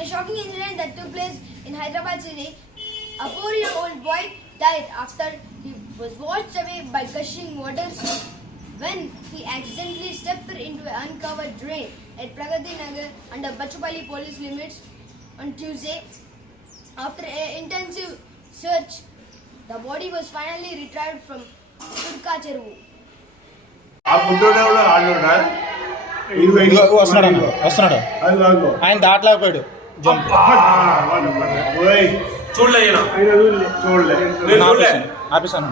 A shocking incident that took place in Hyderabad city. A 4-year-old boy died after he was washed away by gushing waters when he accidentally stepped into an uncovered drain at Pragati Nagar under Bachupalli police limits on Tuesday. After an intensive search, the body was finally retrieved from Tudka Cheruvu. వస్తున్నాడు ఆయన దాంట్లో పోయాడు jump చూడలే ఆపేసాను